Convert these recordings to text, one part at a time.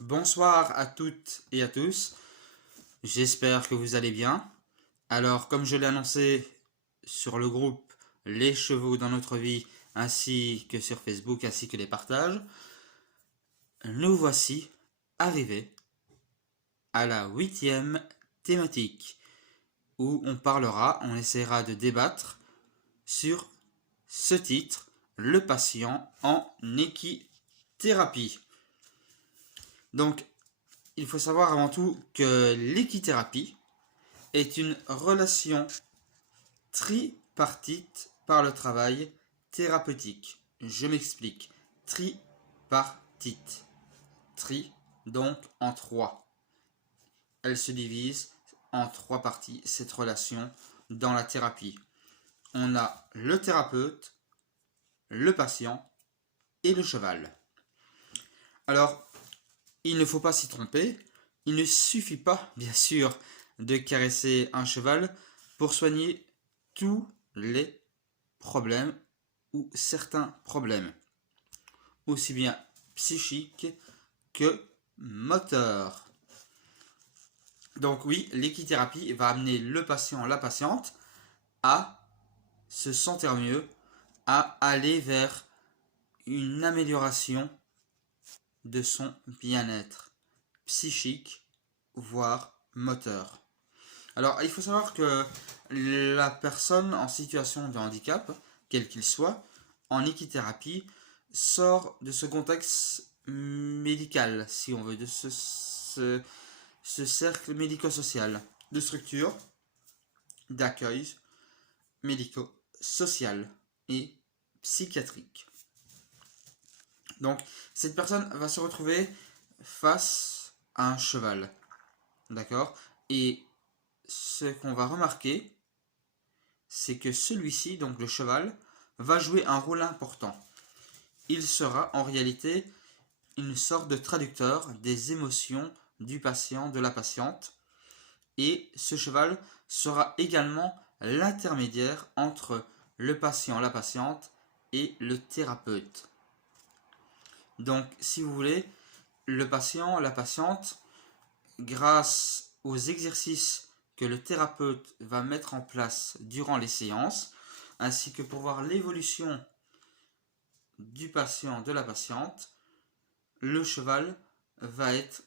Bonsoir à toutes et à tous, j'espère que vous allez bien. Alors, comme je l'ai annoncé sur le groupe Les Chevaux dans notre vie, ainsi que sur Facebook, ainsi que les partages, nous voici arrivés à la 8e thématique, où on essaiera de débattre sur ce titre, le patient en équithérapie. Donc, il faut savoir avant tout que l'équithérapie est une relation tripartite par le travail thérapeutique. Je m'explique. Tripartite. Tri, donc en trois. Elle se divise en trois parties, cette relation, dans la thérapie. On a le thérapeute, le patient et le cheval. Alors, il ne faut pas s'y tromper. Il ne suffit pas, bien sûr, de caresser un cheval pour soigner tous les problèmes ou certains problèmes, aussi bien psychiques que moteurs. Donc oui, l'équithérapie va amener le patient, la patiente, à se sentir mieux, à aller vers une amélioration de son bien-être psychique, voire moteur. Alors, il faut savoir que la personne en situation de handicap, quel qu'il soit, en équithérapie, sort de ce contexte médical, si on veut, de ce cercle médico-social, de structure, d'accueil médico-social et psychiatrique. Donc, cette personne va se retrouver face à un cheval. D'accord? Et ce qu'on va remarquer, c'est que celui-ci, donc le cheval, va jouer un rôle important. Il sera en réalité une sorte de traducteur des émotions du patient, de la patiente. Et ce cheval sera également l'intermédiaire entre le patient, la patiente et le thérapeute. Donc, si vous voulez, le patient, la patiente, grâce aux exercices que le thérapeute va mettre en place durant les séances, ainsi que pour voir l'évolution du patient, de la patiente, le cheval va être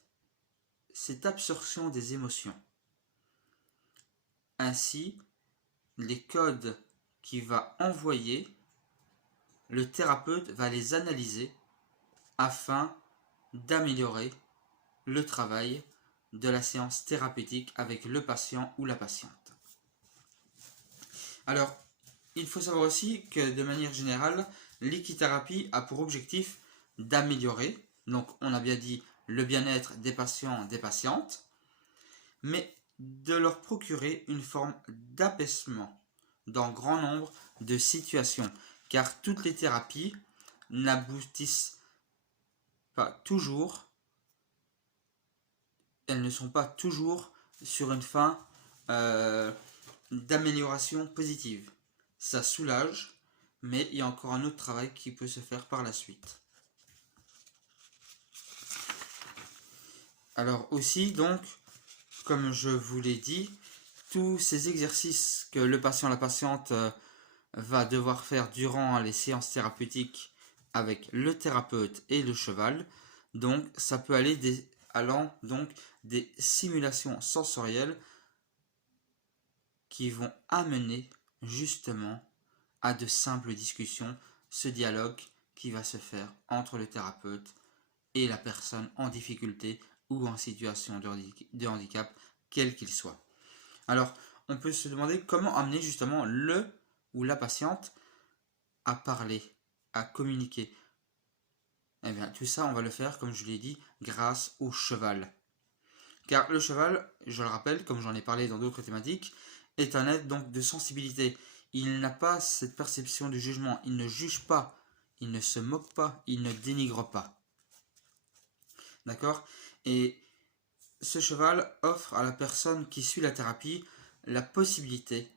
cette absorption des émotions. Ainsi, les codes qu'il va envoyer, le thérapeute va les analyser afin d'améliorer le travail de la séance thérapeutique avec le patient ou la patiente. Alors, il faut savoir aussi que de manière générale, l'équithérapie a pour objectif d'améliorer, donc on a bien dit le bien-être des patients, des patientes, mais de leur procurer une forme d'apaisement dans grand nombre de situations, car toutes les thérapies n'aboutissent pas toujours, elles ne sont pas toujours sur une fin d'amélioration positive. Ça soulage, mais il y a encore un autre travail qui peut se faire par la suite. Alors aussi, donc, comme je vous l'ai dit, tous ces exercices que le patient, la patiente va devoir faire durant les séances thérapeutiques avec le thérapeute et le cheval, donc ça peut aller allant donc des simulations sensorielles qui vont amener justement à de simples discussions, ce dialogue qui va se faire entre le thérapeute et la personne en difficulté ou en situation de handicap, quel qu'il soit. Alors, on peut se demander comment amener justement le ou la patiente à parler, à communiquer. Eh bien, tout ça, on va le faire, comme je l'ai dit, grâce au cheval. Car le cheval, je le rappelle, comme j'en ai parlé dans d'autres thématiques, est un être donc de sensibilité. Il n'a pas cette perception du jugement. Il ne juge pas, il ne se moque pas, il ne dénigre pas. D'accord? Et ce cheval offre à la personne qui suit la thérapie la possibilité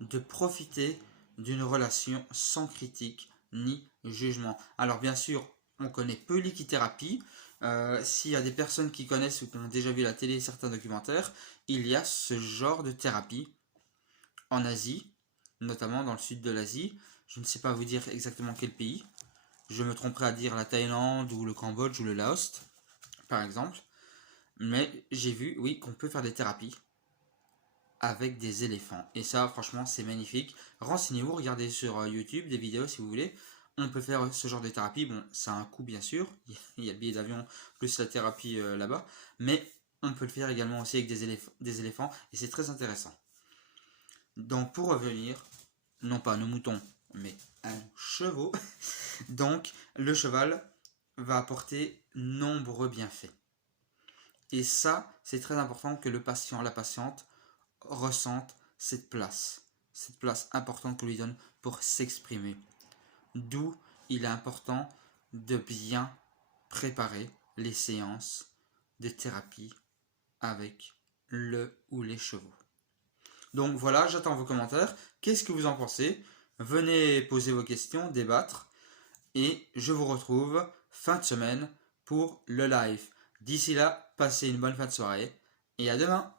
de profiter d'une relation sans critique ni jugement. Alors bien sûr, on connaît peu l'équithérapie. S'il y a des personnes qui connaissent ou qui ont déjà vu à la télé certains documentaires, il y a ce genre de thérapie en Asie, notamment dans le sud de l'Asie. Je ne sais pas vous dire exactement quel pays. Je me tromperai à dire la Thaïlande ou le Cambodge ou le Laos, par exemple. Mais j'ai vu, oui, qu'on peut faire des thérapies avec des éléphants. Et ça, franchement, c'est magnifique. Renseignez-vous, regardez sur YouTube des vidéos si vous voulez. On peut faire ce genre de thérapie. Bon, ça a un coût, bien sûr. Il y a le billet d'avion plus la thérapie là-bas. Mais on peut le faire également aussi avec des éléphants. Et c'est très intéressant. Donc, pour revenir, non pas à nos moutons, mais à nos chevaux. Donc, le cheval va apporter nombreux bienfaits. Et ça, c'est très important que le patient, la patiente, ressente cette place importante qu'on lui donne pour s'exprimer. D'où il est important de bien préparer les séances de thérapie avec le ou les chevaux. Donc voilà, j'attends vos commentaires. Qu'est-ce que vous en pensez? Venez poser vos questions, débattre. Et je vous retrouve fin de semaine pour le live. D'ici là, passez une bonne fin de soirée et à demain.